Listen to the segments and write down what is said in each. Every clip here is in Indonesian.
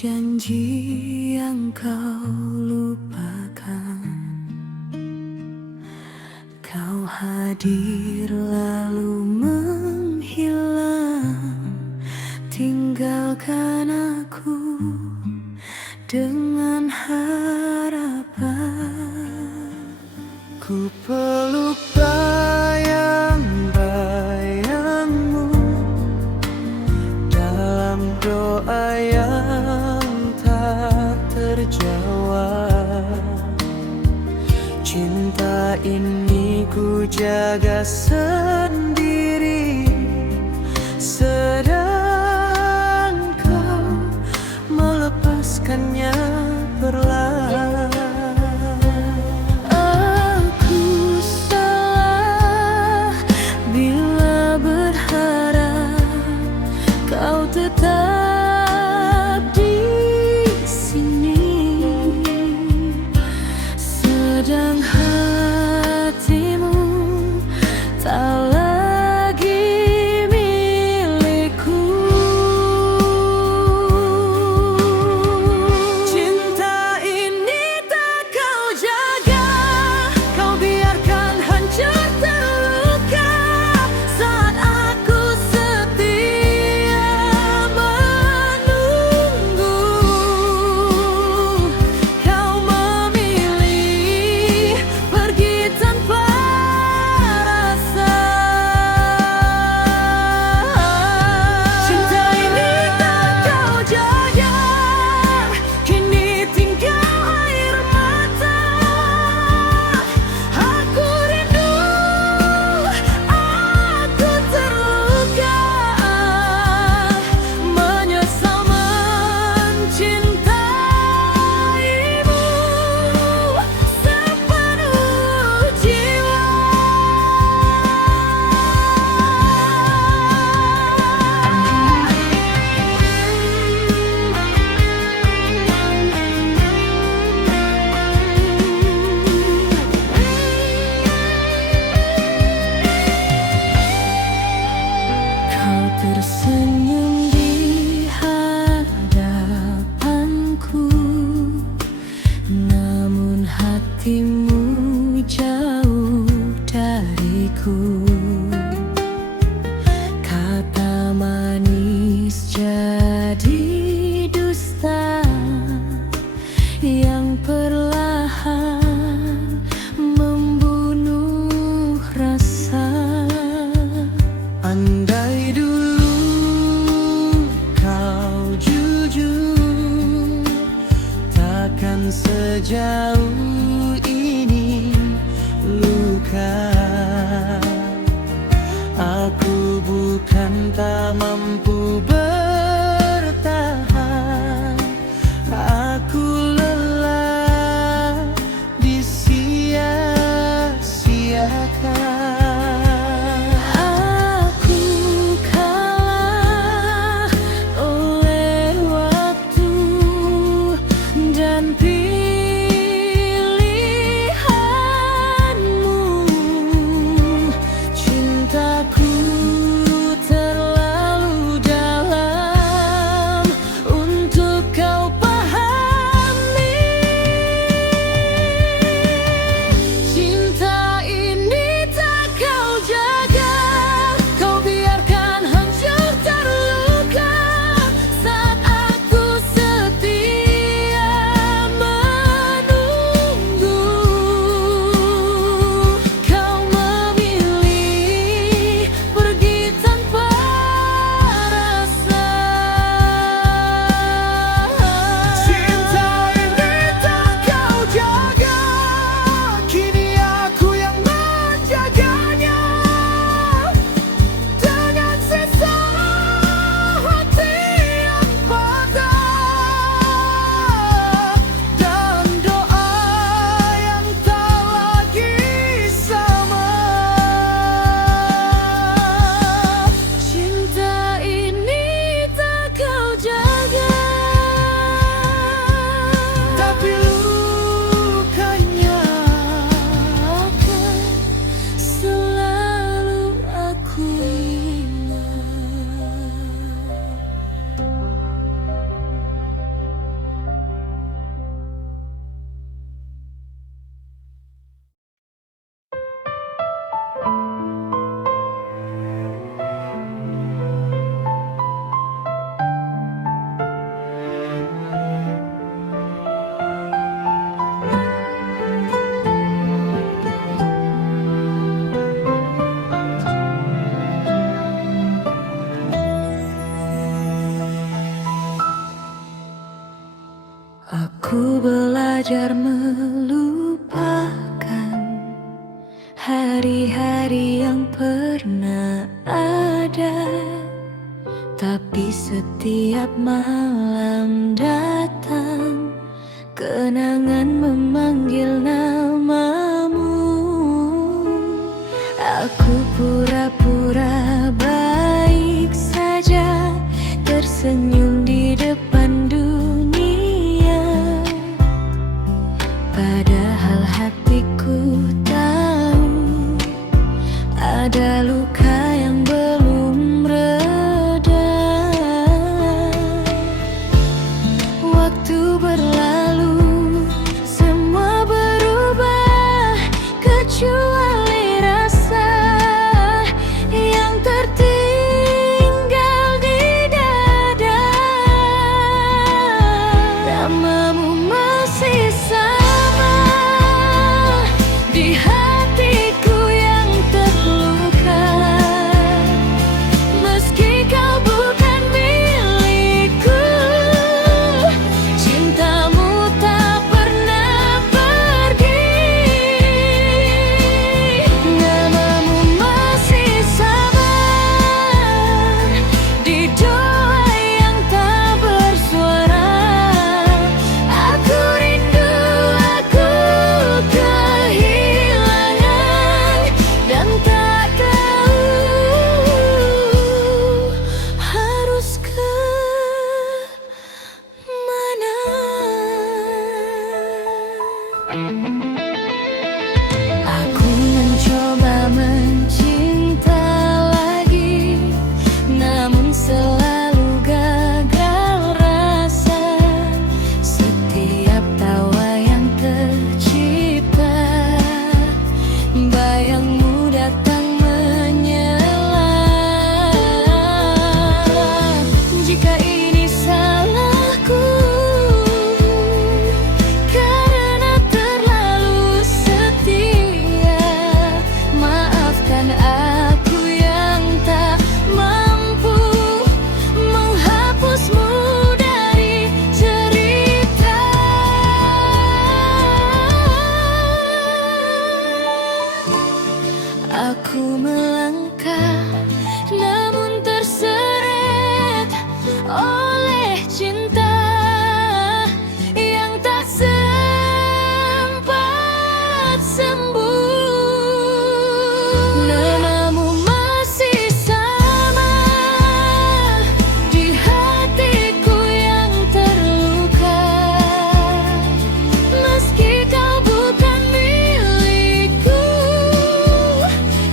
janji yang kau lupakan. Kau hadir lalu menghilang, tinggalkan aku dengan harapan. Ku peluk bayang-bayangmu dalam doa yang tak terjawab. Cinta ini ku jaga sendiri, sedang kau melepaskannya perlahan. Aku salah bila berharap kau tetap di sini, sedang hatimu tak lagi milikku. Cinta ini tak kau jaga, kau biarkan hancur terluka saat aku setia menunggu. Kau memilih pergi tanpa rasa. Cinta ini tak kau jaga, kini tinggal air mata. Aku rindu, aku terluka, menyesal mencintaimu sepenuh jiwa. Kau tersenyum di hadapanku, namun hatimu jauh dariku. Kata manis jadi dusta yang perlahan membunuh rasa. Andai dulu kau jujur, takkan sejauh ini luka. Aku bukan tak mampu bertahan, aku lelah disia-siakan. Aku kalah oleh waktu dan pilihanmu. Cintaku terlalu dalam Aku belajar melupakan hari-hari yang pernah ada, tapi setiap malam datang kenangan memanggil namamu. Aku pura-pura baik saja, tersenyum di depan dunia, padahal hatiku tahu ada luka yang belum reda. Waktu berlalu, semua berubah kecuali rasa yang tertinggal di dada. Namamu masih sama di hatiku yang terluka, meski kau bukan milikku. Cintamu tak pernah pergi. Namamu masih sama di doa yang tak bersuara. Aku rindu, aku kehilangan dan tak tahu harus ke mana. Aku mencoba mencinta lagi, namun selalu gagal rasa. Setiap tawa yang tercipta, bayangmu datang menyela. Jika ini salahku karena terlalu setia, maafkan aku yang tak mampu menghapusmu dari cerita. Aku melangkah namun terseret oleh cinta yang tak sempat sembuh. Namamu masih sama di hatiku yang terluka, meski kau bukan milikku.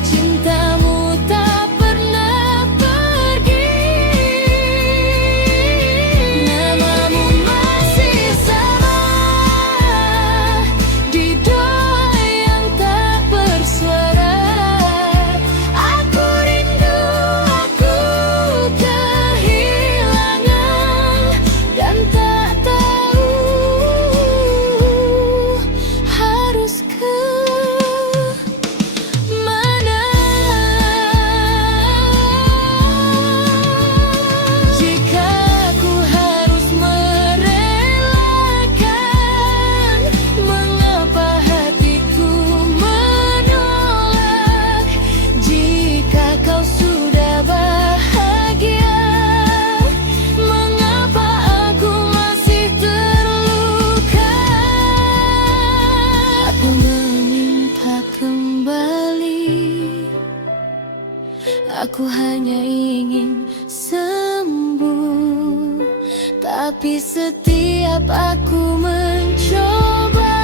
Cintamu tak pernah pergi. Namamu masih sama di doa yang tak bersuara. Aku rindu, aku kehilangan dan tak tahu harus ke mana. Jika aku harus merelakan, mengapa hatiku menolak? Jika kau sudah bahagia, mengapa aku masih terluka? Aku meminta kembali, aku hanya ingin sembuh, tapi setiap aku mencoba,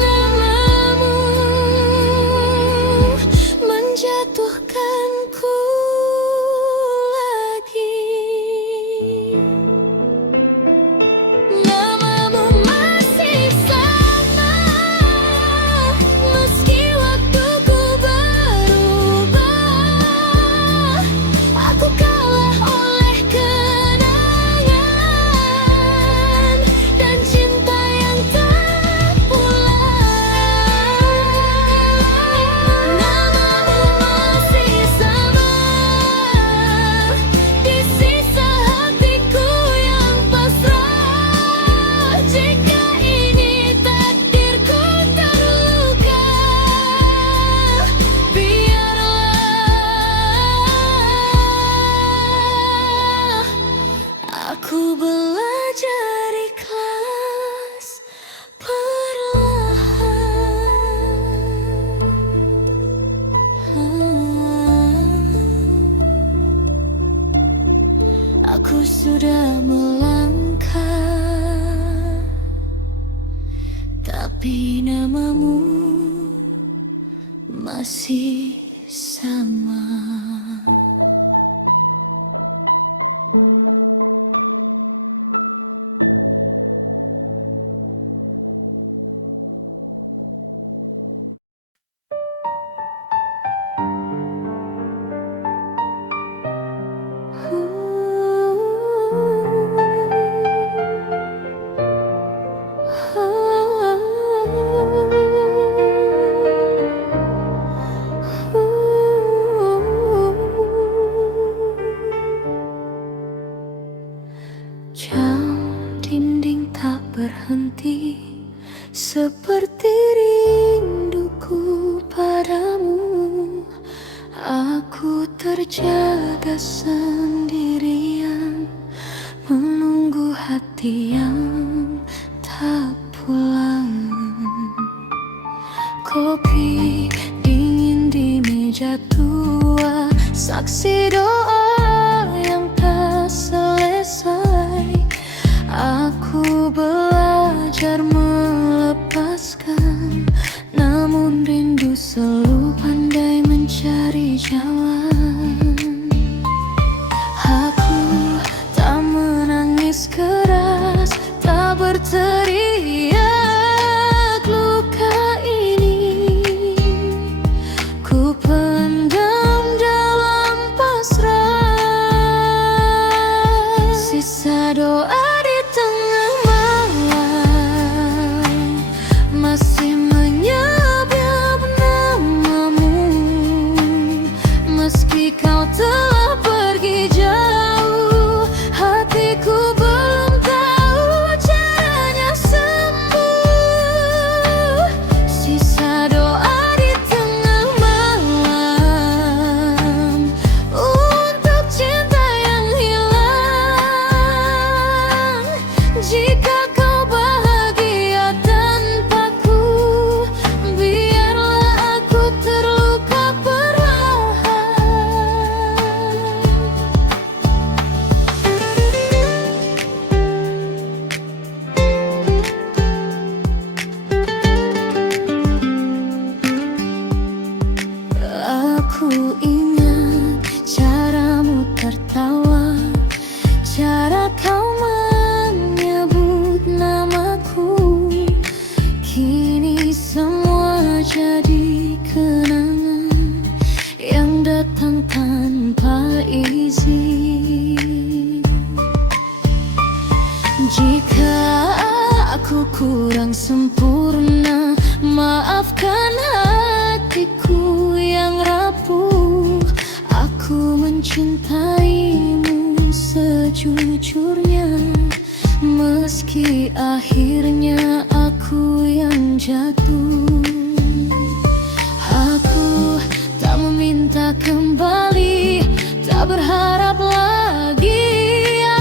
namamu menjatuhkanku lagi. Namamu masih sama, meski waktuku berubah. Aku kalah oleh kenangan dan cinta. Aku belajar ikhlas perlahan. Aku sudah melangkah, tapi namamu masih sama. Jam dinding tak berhenti, seperti rinduku padamu. Aku terjaga sendirian, menunggu hati yang tak pulang. Kopi dingin di meja tua, saksi doa yang tak selesai. Aku belajar melepaskan, namun rindu selalu pandai mencari jalan. Aku tak menangis keras, tak berteriak luka ini. Ku pendam dalam pasrah, sisa doa di tengah malam masih menyebut namamu. Meski kau telah pergi jauh, hatiku belum tahu caranya sembuh. Sisa doa di tengah malam untuk cinta yang hilang. Jika kau bahagia tanpaku, biarlah aku terluka perlahan. Aku ingat caramu tertawa, cara kau menyebut namaku. Kini semua jadi kenangan yang datang tanpa izin. Jika aku kurang sempurna, maafkan hatiku yang rapuh. Aku mencintaimu sejujurnya, meski akhirnya aku yang jatuh. Aku tak meminta kembali, tak berharap lagi.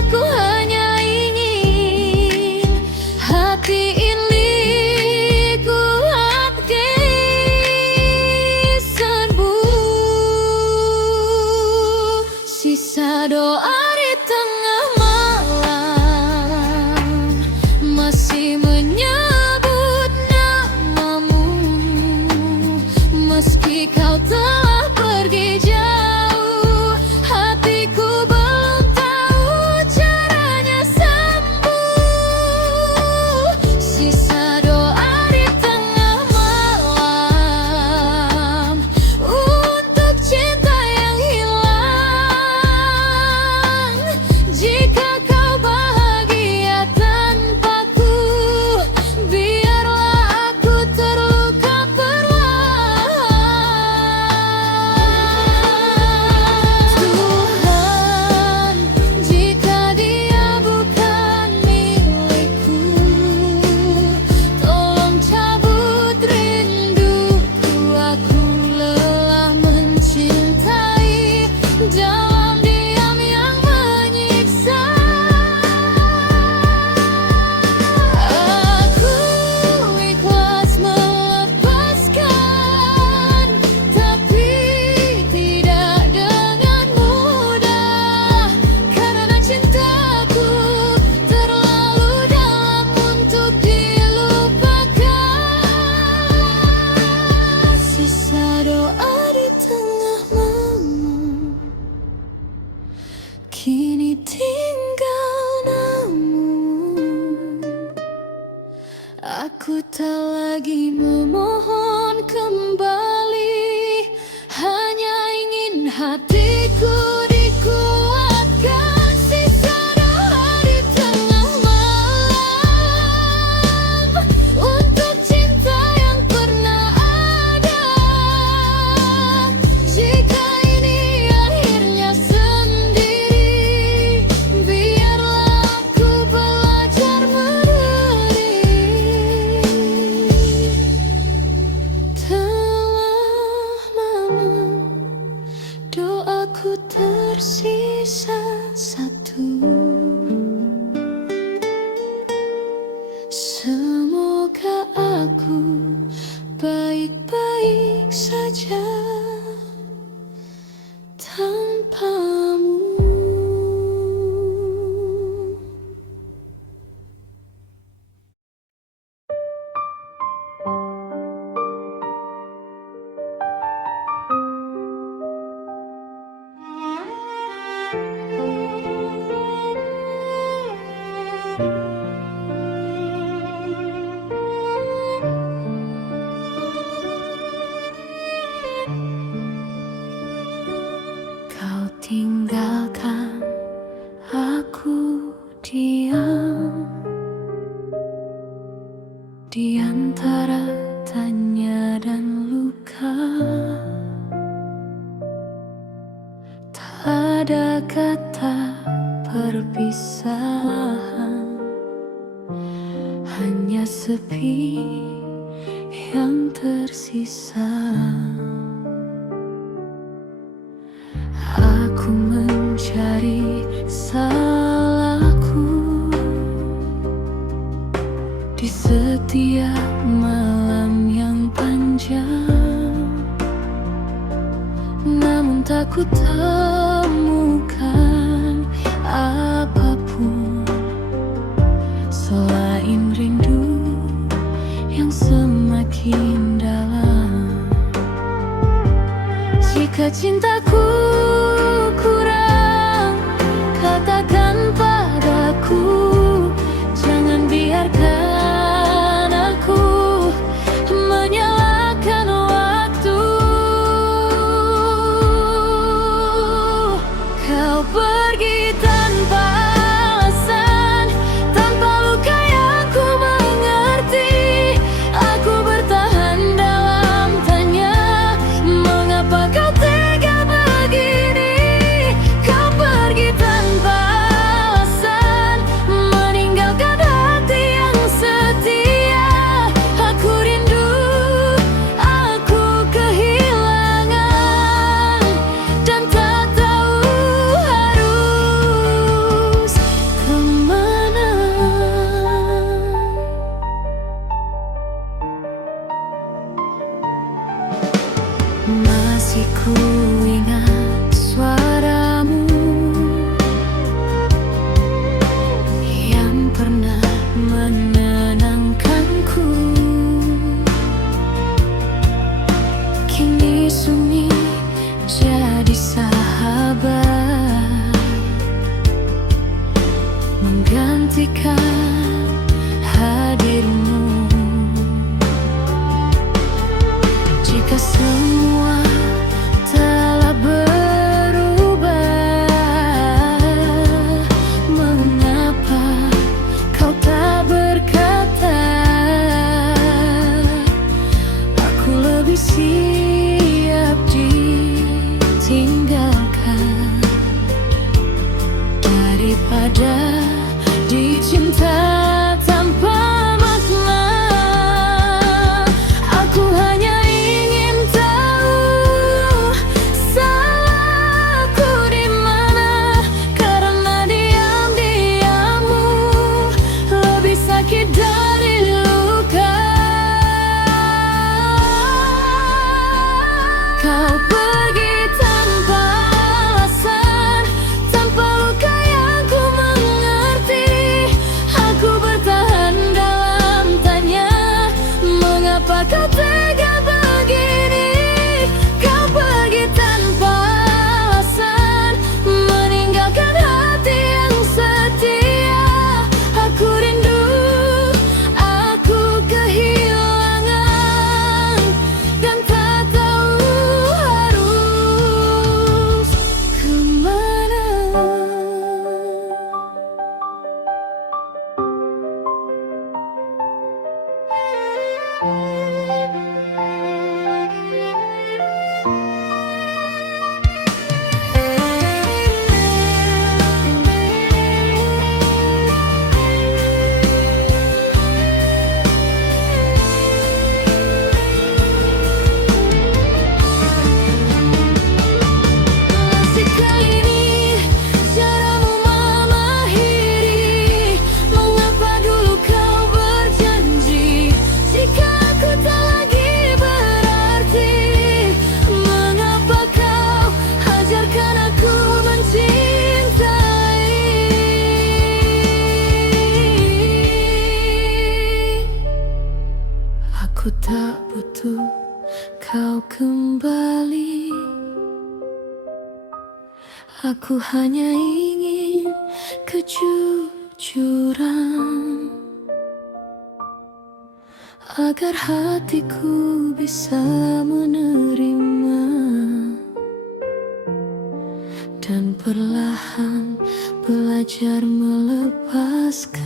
Aku hanya ingin hati ini ku hati sembuh. Sisa doa di tengah malam masih menyebut namamu. Meski kau telah pergi jauh, hatiku Aku tak lagi memohon kembali, hanya ingin hatiku dikuatkan. Sisa doa di tengah malam untuk cinta yang pernah ada. Jika ini akhirnya sendiri, biarlah aku belajar berdiri. Tengah malam doaku tersisa satu, semoga aku baik-baik saja tanpamu. Kau tinggalkan aku diam di antara tanya dan luka. Tak ada kata perpisahan, hanya sepi yang tersisa. Aku mencari salahku di setiap malam yang panjang, namun tak ku temukan apapun selain rindu yang semakin dalam. Jika cintaku kurang, katakan padaku. Jangan biarkan aku menyalahkan waktu. Kau pergi tanpa alasan, tanpa luka yang ku mengerti. Aku bertahan dalam tanya, mengapa kau tega begini? Kau pergi tanpa alasan, meninggalkan hati yang setia. Aku rindu, aku kehilangan, dan tak tahu harus kemana. Masih ku ingat suaramu yang pernah menenangkanku. Kini sunyi jadi sahabat, menggantikan hadirmu. Jika semua telah berubah, mengapa kau tak berkata? Aku lebih siap ditinggalkan daripada dicinta tanpa makna. Aku hanya ingin tahu salahku di mana, karena diam-diammu lebih sakit dari luka. Kau pergi tanpa alasan, tanpa luka yang ku mengerti. kembali. Aku hanya ingin kejujuran, agar hatiku bisa menerima dan perlahan belajar melepaskan.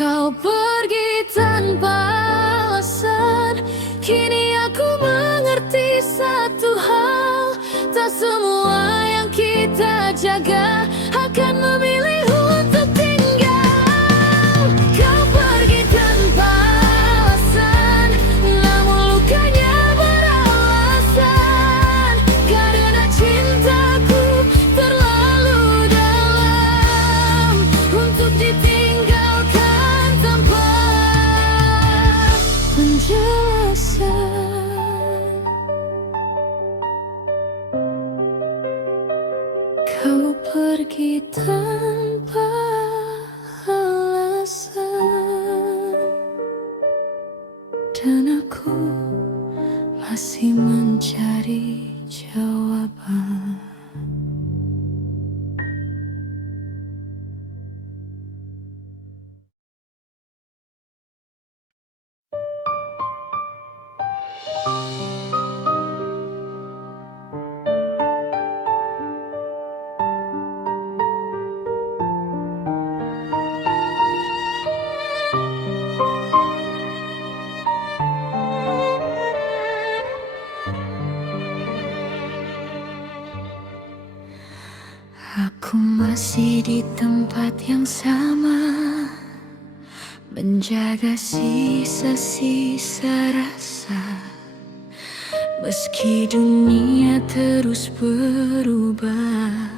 Kau pergi tanpa alasan, kini aku mengerti satu hal: tak semua yang kita jaga akan memilih untuk tinggal. Kau pergi tanpa alasan, namun lukanya beralasan, karena cintaku terlalu dalam untuk ditinggalkan tanpa penjelasan. Kau pergi tanpa alasan, dan aku masih mencari jawaban. Aku masih di tempat yang sama, menjaga sisa-sisa rasa. Meski dunia terus berubah,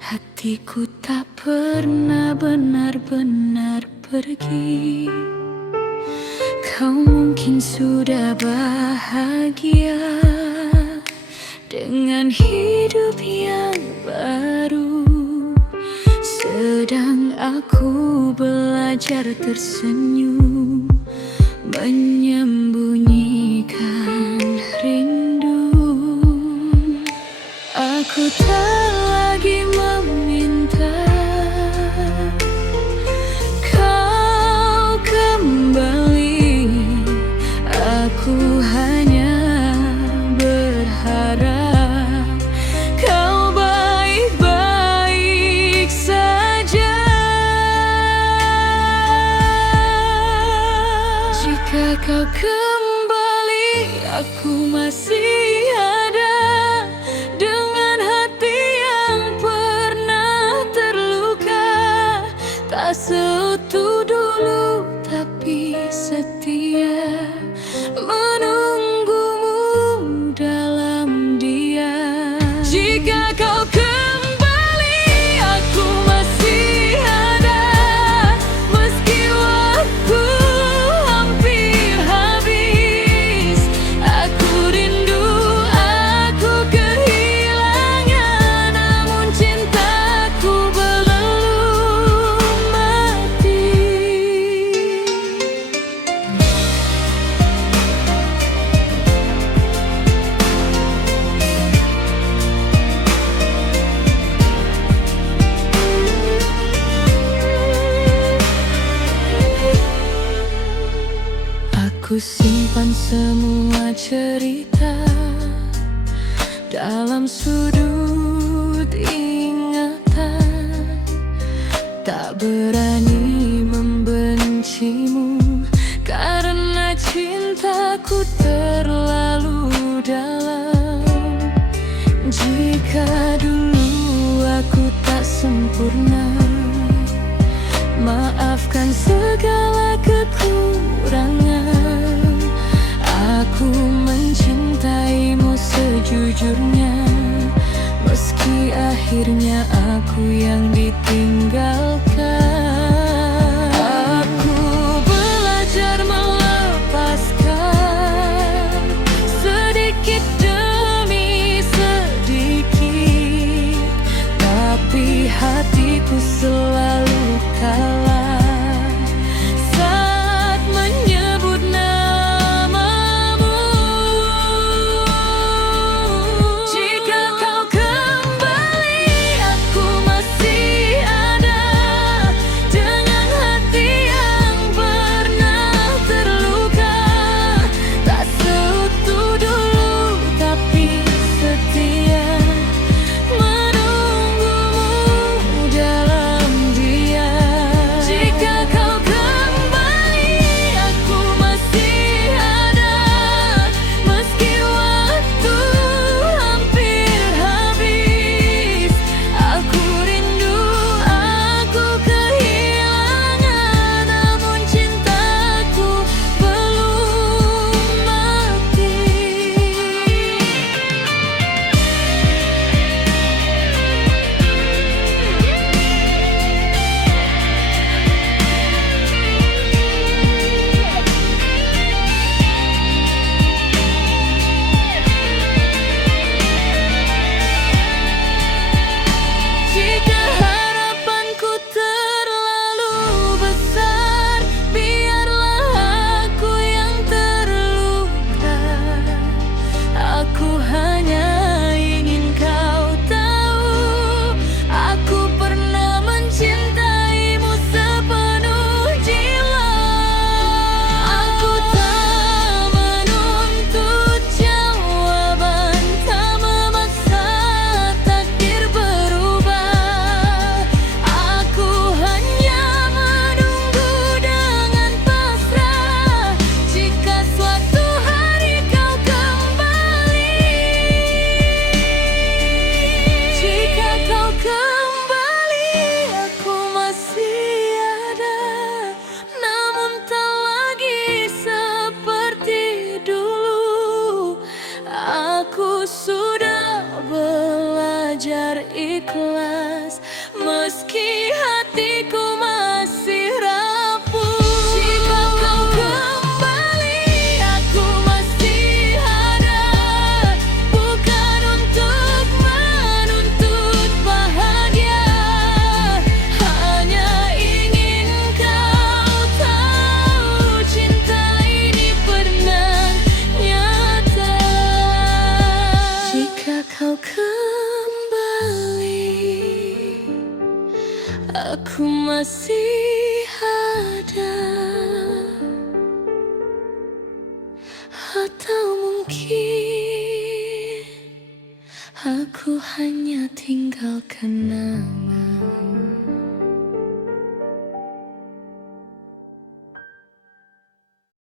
hatiku tak pernah benar-benar pergi. Kau mungkin sudah bahagia dengan hidup yang baru, sedang aku belajar tersenyum, menyembunyikan rindu. Aku tak lagi meminta kau kembali, aku hanya berharap kau baik-baik saja. Jika kau kembali, aku masih ada dengan hati yang pernah terluka. Tak seutuh dulu tapi setia, menunggumu dalam dia. Jika kau kembali, aku masih ada, meski waktu hampir habis. Aku rindu, aku kehilangan, namun cintaku belum mati. Aku simpan semua cerita dalam sudut ingatan, tak berani membencimu karena cintaku terlalu dalam. Jika dulu aku tak sempurna, maafkan segala kekurangan. Aku mencintaimu sejujurnya, meski akhirnya aku yang ditinggalkan. Aku belajar melepaskan sedikit demi sedikit, tapi hatiku selalu kalah saat ikhlas, meski hatiku masih rapuh. Jika kau kembali, aku masih ada, bukan untuk menuntut bahagia, hanya ingin kau tahu cinta ini pernah nyata. Jika kau kembali, aku masih ada, atau mungkin aku hanya tinggal kenangan.